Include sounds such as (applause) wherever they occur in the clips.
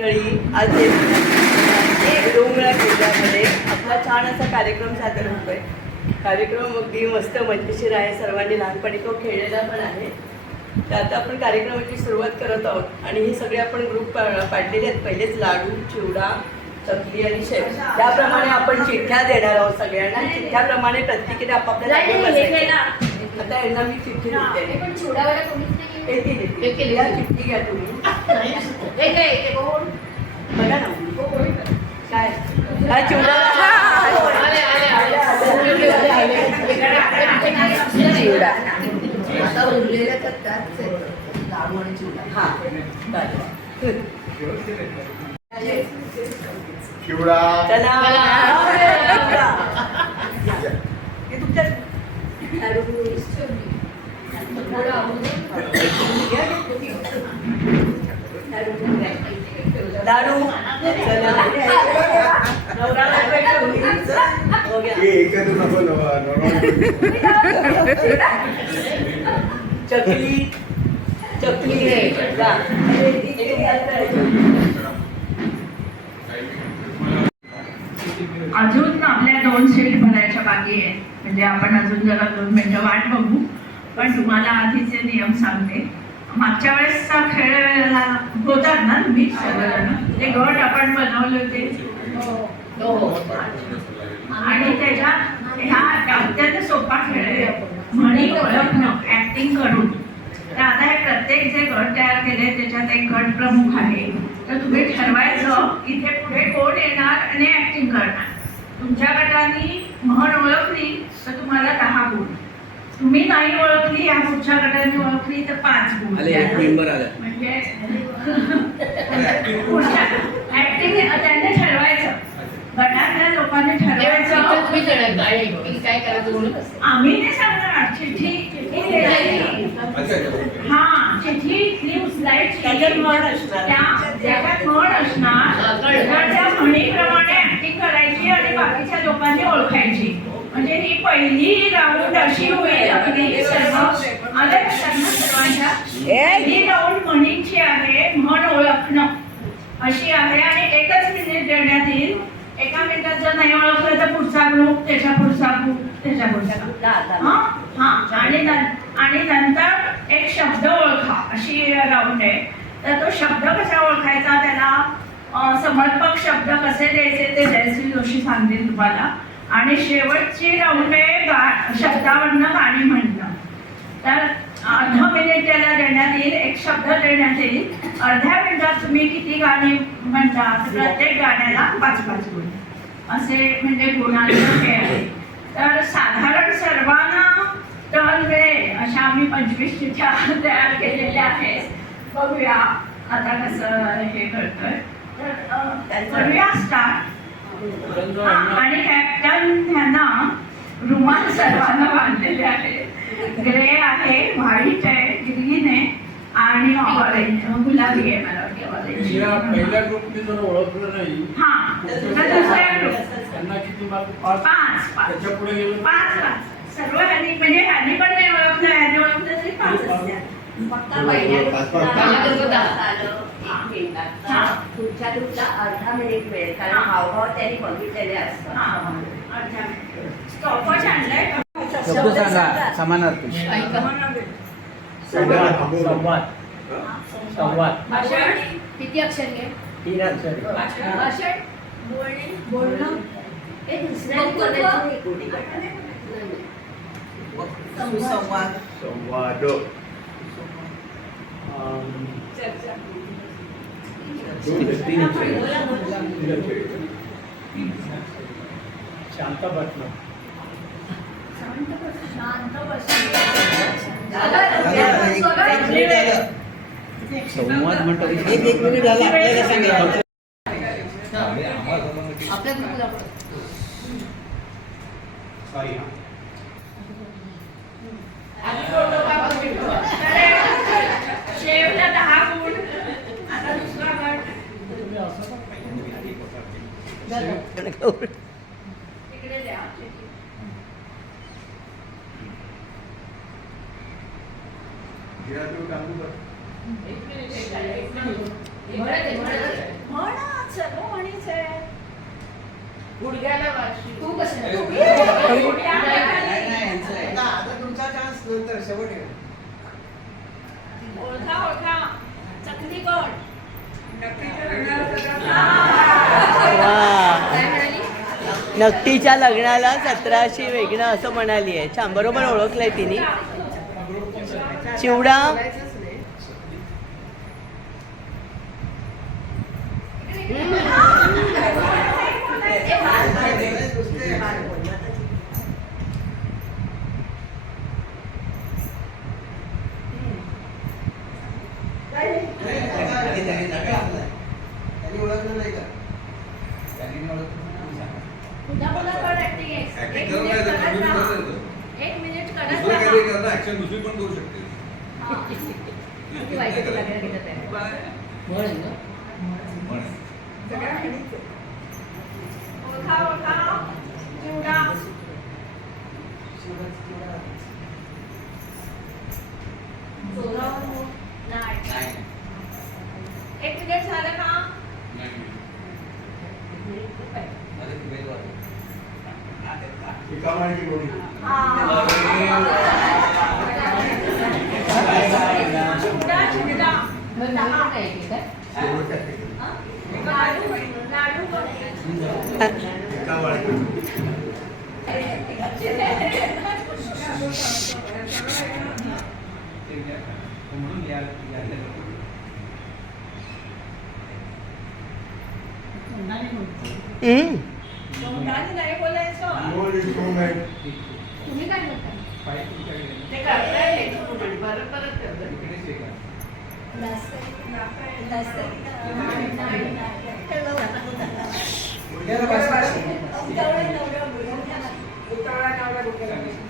मंडळी आज डोंगरा किल्ल्यामध्ये आपला छान असा कार्यक्रम सादर होतोय. कार्यक्रम अगदी मस्त मजेशीर आहे सर्वांनी लहानपणी तो खेळलेला पण आहे. तर आता आपण कार्यक्रमाची सुरुवात करत आहोत आणि हे सगळे आपण ग्रुप पाडलेले आहेत. पहिलेच लाडू चिवडा चकली आणि शेव. त्याप्रमाणे आपण चिठ्ठ्या देणार आहोत सगळ्यांना. चिठ्ठ्याप्रमाणे प्रत्येकीने आपापल्या. आता यांना मी चिठ्ठी देते. पण चिवडावाला कोणीच नाही येते देते. एक केली. या चिठ्ठी घ्या तुम्ही. एक एक. कोण? बघा ना. काय? काय चिवडा? आले, आले, आले. चिवडा. आता उरलेल्या. लाडू आणि चिवडा. हा. चिवडा. चला. हे तुमच्या नवा चकली. चकली. अजून आपल्या दोन सीट भरायच्या बाकी आहे म्हणजे आपण अजून जरा दोन मिनिटं वाट बघू. पण तुम्हाला आधीचे नियम सांगते. मागच्या वेळेसचा खेळ होतात ना तुम्ही ते गट आपण बनवले होते. हो, हो. आणि त्याच्यात ह्या अत्यंत सोपा खेळ आहे. म्हणी ओळखणं ऍक्टिंग करून तर आता हे प्रत्येक जे गट तयार केले त्याच्यात एक गट प्रमुख आहे. तर तुम्ही ठरवायचं इथे पुढे कोण येणार आणि ऍक्टिंग करणार. तुमच्या गटाने म्हण ओळखली तर तुम्हाला दहा गुण. तुम्ही नाही ओळखली या पुढच्या गटाने ओळखली तर पाच गुण आले एक मेंबर आला. म्हणजे त्यांनी ठरवायचं. गटातल्या लोकांनी ठरवायचं. काय की काय करायचं. आम्ही नाही सांगणार. चिठ्ठी. हा चिठ्ठी इथली उचलायची म्हण असणार. त्या असणार. हा, त्या म्हणीप्रमाणे ऍक्टिंग करायची आणि बाकीच्या लोकांनी ओळखायची. म्हणजे ही पहिली राऊंड अशी होईल अगदी सर्व आलं लक्षात सर्वांच्या? पहिली राऊंड म्हणींची आहे म्हण ओळखणं. अशी आहे आणि एकच मिनिट देण्यात येईल. एका मिनिटात जर नाही ओळखलं तर पुढचा ग्रुप त्याच्या पुढचा ग्रुप त्याच्या पुढचा. हा? आणि आणि नंतर एक शब्द ओळखा. अशी राऊंड आहे. तर तो शब्द कसा ओळखायचा? त्याला समर्पक शब्द कसे द्यायचे ते जयश्री जोशी सांगतील तुम्हाला. आणि शेवटची आहे गा शब्दावरनं गाणी म्हणणं. तर अर्धा मिनिट त्याला देण्यात येईल एक शब्द देण्यात येईल. अर्ध्या मिनिटात तुम्ही किती गाणी म्हणता? प्रत्येक गाण्याला पाच पाच गुण. असे म्हणजे गुणांचे हे आहे. तर साधारण सर्वांना टर्न मिळेल अशा आम्ही पंचवीस चिठ्ठ्या (laughs) तयार केलेल्या आहेत. बघूया आता कसं हे करतोय तर करूया स्टार्ट आणि कॅप्टन ह्यांना रुमाल सर्वांना बांधलेले आहे ग्रे आहे व्हाईट आहे ग्रीन आहे आणि ऑरेंज. गुलाबी आहे मला पहिल्या ग्रुपने जर ओळखलं नाही. हा तर दुसऱ्या group. त्यांना किती मार्क पाच. पाच त्याच्या पुढे गेलं. पाच पाच. सर्व ह्यांनी म्हणजे ह्यांनी पण नाही ओळखलं ह्यांनी ओळखलं तरी पाच असत्या. फक्त पहिल्या पाच- पाच- ग्रुपला पहिल्या ग्रुपला. आलं एक मिनिटात. हा. पुढच्या ग्रुपला अर्धा मिनिट मिळेल कारण हा. हावभाव त्यांनी बघितलेले हा, असतात अच्छा. स्टॉपच आणलाय शब्द सांगा समानार्थी ऐका. संवाद संवाद संवाद भाषण किती अक्षर घे तीन अक्षरी भाषण बोलणं हे दुसऱ्याने बोलायचं नाही, कोणी गटाने. सुसंवाद संवाद दोन ते तीन शांत बसणं. शांत संवाद म्हणतो एक एक मिनिट झाला. आपल्याला नक्कीच्या लग्नाला सतराशी वेगळं असं म्हणाली आहे छान बरोबर ओळखलंय तिने. चिवडा? हम्म. तोंडाने नाही बोलायचं गोड instrument. तुम्ही काय ते करताय हां.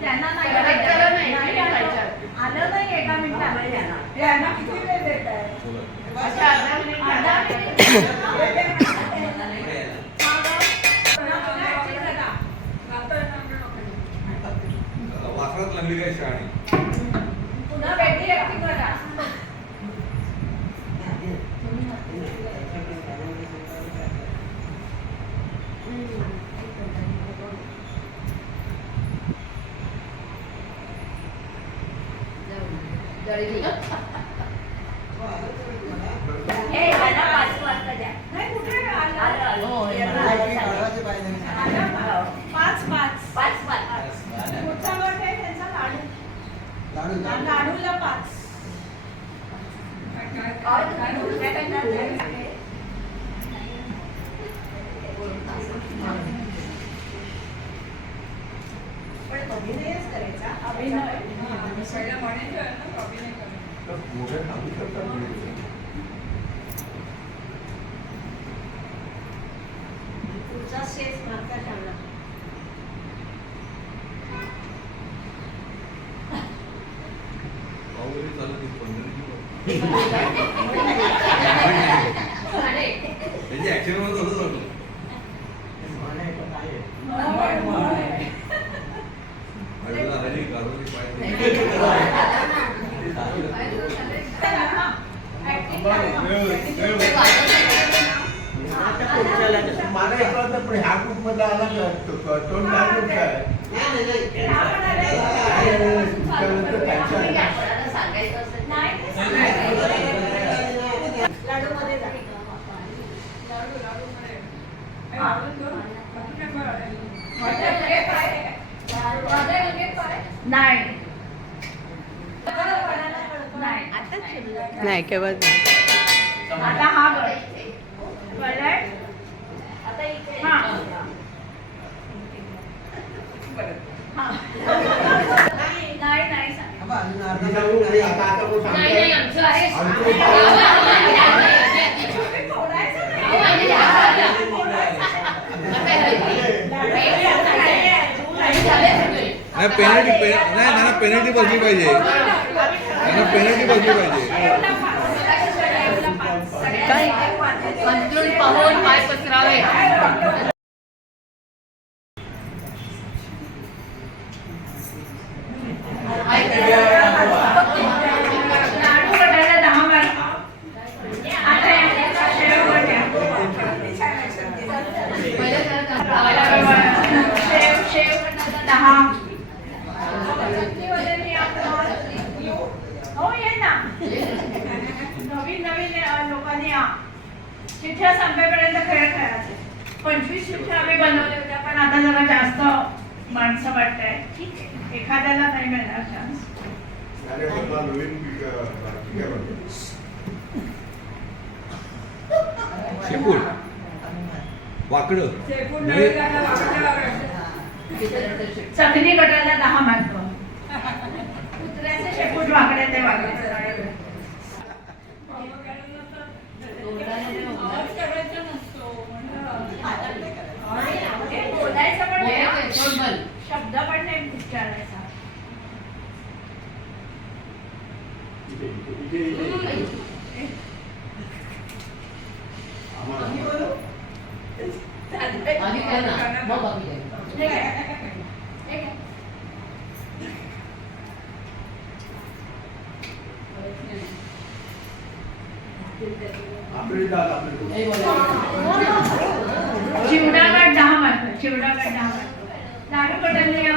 त्यांना Correct आलं. करा नाही, नाही नाही आलं. पाहिजे. आलं नाही एका मिनिटात. यांना किती वेळ देत आहे अच्छा अर्धा मिनिट अर्धा अर्धा मिनिट. हा गं. पुन्हा पुन्हा acting करा. वासरात लागली काय शहाणी पुन्हा वेगळी ऍक्टिंग करा जळली. हे आला पाच वाजता द्या नाही कुठे आलं हो, हे आलं. मला काढायचे पाहिजे आलं का? पाच पाच पाच पाच पुढचा गट आहे त्यांचा लाडू लाडू लाडू. लाडूला पाच पण अभिनयच करायचा. अभिनय. मोठ्या खाली करतात मुली. पुढचा स्टेज मागचा चांगला पावघरी चालत नाही, पंढरी. अरे त्यांची ऍक्शनमध्ये तसंच वाटलं हळदीला हळदी, गाजराची पाय. मला एक कळतं, पण ह्या ग्रुप मधला आला का? तो- तो- तोंड काय ग्रुप काय? नाही, नाही, नाही. काय तुमच्यानंतर त्यांच्या- आपल्याला सांगायचं असेल लाडू मध्ये. जा नाही. नाही. नाही. केव्हा आता हा गट नाही पेनल्टी नाही त्यांना पेनल्टी बसली पाहिजे. त्यांना पेनल्टी बसली पाहिजे. चिठ्ठ्या संपेपर्यंत खेळ खेळायचे पंचवीस चिठ्ठ्या आम्ही बनवल्या होत्या पण आता जरा जास्त माणसं वाटतंय. ठीक आहे. एखाद्याला नाही मिळणार चान्स. शेपूट वाकडं. म्हणजे चकली गटाला दहा मार्क कुत्र्याचे शेपूट वाकडे ते वाकडे हे बोलायचं पण नाही. शब्द पण नाही उच्चारायचा इथे, इथे, इथे, इथे. आम्हाला आधी काय ना मग बाकी काय हे काय? हे काय? आपले दात, आपले दोस्त. नाही बोलायचं. चिवडा गट दहा मार्क चिवडा गट दहा मार्क लाडू कडले या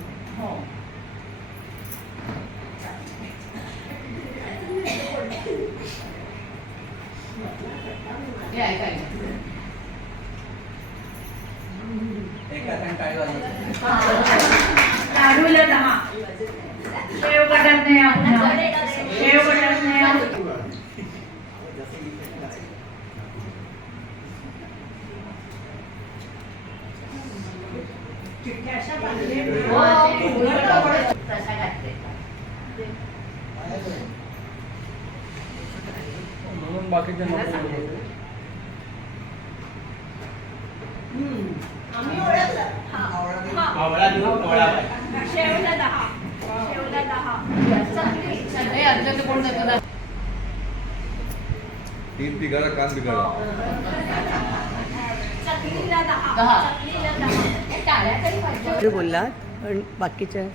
हो हे ऐकायचं लाडूला दहा शेव गटात नाही आपण शेव गटात नाही चिठ्ठ्या अशा बांधल्या. तसा घातले म्हणून बाकीचे नको बोलू. आवळा देऊ, आवळा. पाहिजे. शेवला दहा. शेवला दहा. हे आमच्याकडे कोण देतं ना? तीन तिघाला कान बिघाडा. चकलीला दहा. दहा. चकलीला दहा. हे बोललात? पण बाकीच्या?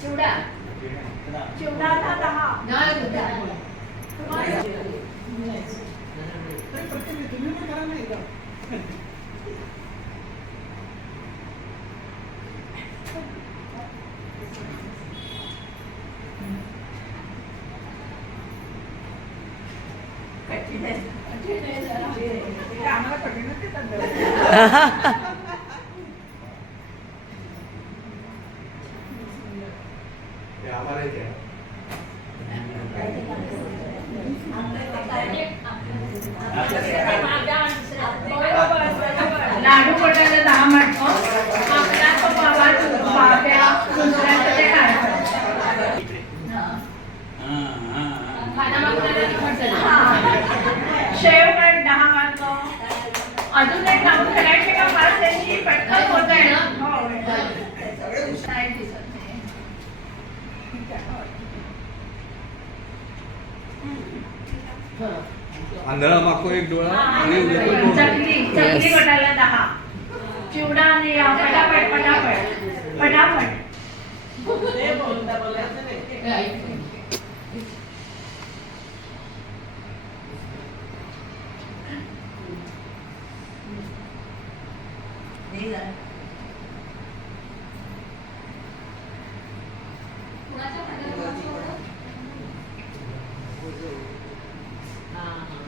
चिवडा चिवडाला दहा नाही उद्या. ते आम्हाला इथे आहे. लाडू कोटाला दहा मार्क आपला तो बाबा बाब्या दुसऱ्याचं ते काय हां, हां, हां. खाना मागणाऱ्या तिखट झालं. शेवगड दहा मार्क अजून एक नाव करायचे का पाच त्यांची पटकन होत आहे ना हो नाही दिसत नाही. हं. आंधळा मागतो एक डोळा आणि उद्या तो दोन. चकली चकली कोटाला दहा. चिवडा आणि पटापट पटापट पटापट हे ऐक. हां, हां.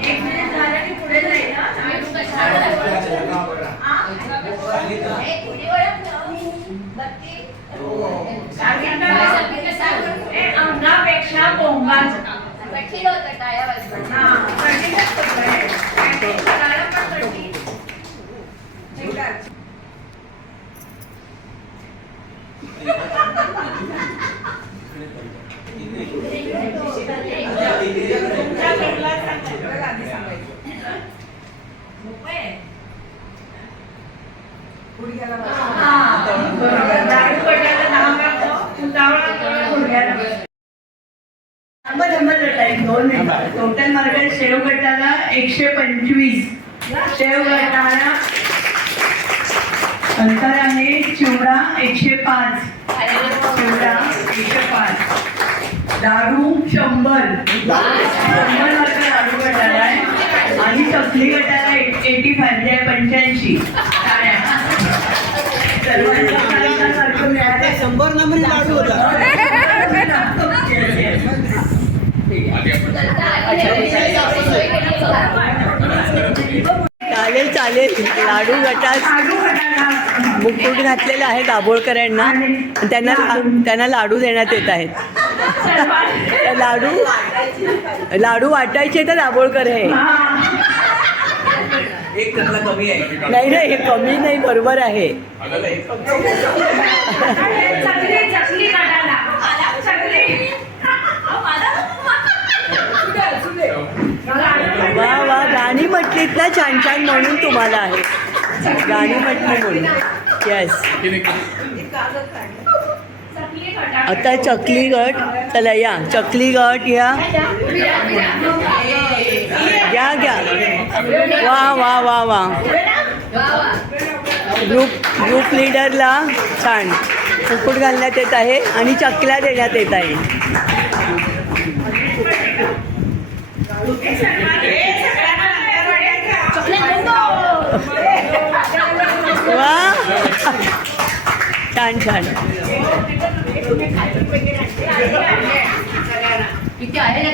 एक मिनिट झालं की पुढे जाईल हा. आम्ही तुमचा शाळेत जाऊ. बघा, बघा. हा? हो. सांगितलं ना? सांगितलं, सांगितलं. हे अंगापेक्षा पोंगाच कठीण होतं टाळ्या वाजवणं. हा, कठीणच होतं हे. आणि करायला पण कठीण. तुमच्या घरला सांगायचं. आधी सांगायचं. मोकळे. हा, बरोबर. दारू पडल्याला नाव लागतो, उतावळा करून गुडघ्याला बसतो. थांबा, थांबा जरा एक दोन मिनिटं. टोटल मार्क शेव गटाला एकशे पंचवीस शेव गटाला अंतर आहे चिवडा एकशे पाच. चिवडा एकशे पाच. दारू शंभर. शंभर मार्क दारू गटाला आहे. आणि चकली गटाला एटी फाय म्हणजे पंच्याऐंशी. सर्वांना. शंभर नंबर लाडू होता. चालेल चालेल. लाडू गटात मुकुट घातलेला आहे दाभोळकर यांना त्यांना त्यांना लाडू देण्यात येत आहेत. तर लाडू लाडू वाटायचे तर दाभोळकर हे. एक त्यातला कमी आहे. नाही नाही हे कमी नाही बरोबर आहे चकली चकली गटाला चकली वा वा गाणी म्हटलीत ना छान छान म्हणून तुम्हाला आहे. गाणी म्हटली म्हणून. येस आता चकली गट चला या. चकली गट या. घ्या घ्या. वा वा वा वा. ग्रुप ग्रुप लिडरला छान. कुकुट घालण्यात येत आहे आणि चकल्या देण्यात येत आहे. छान छान किती आहे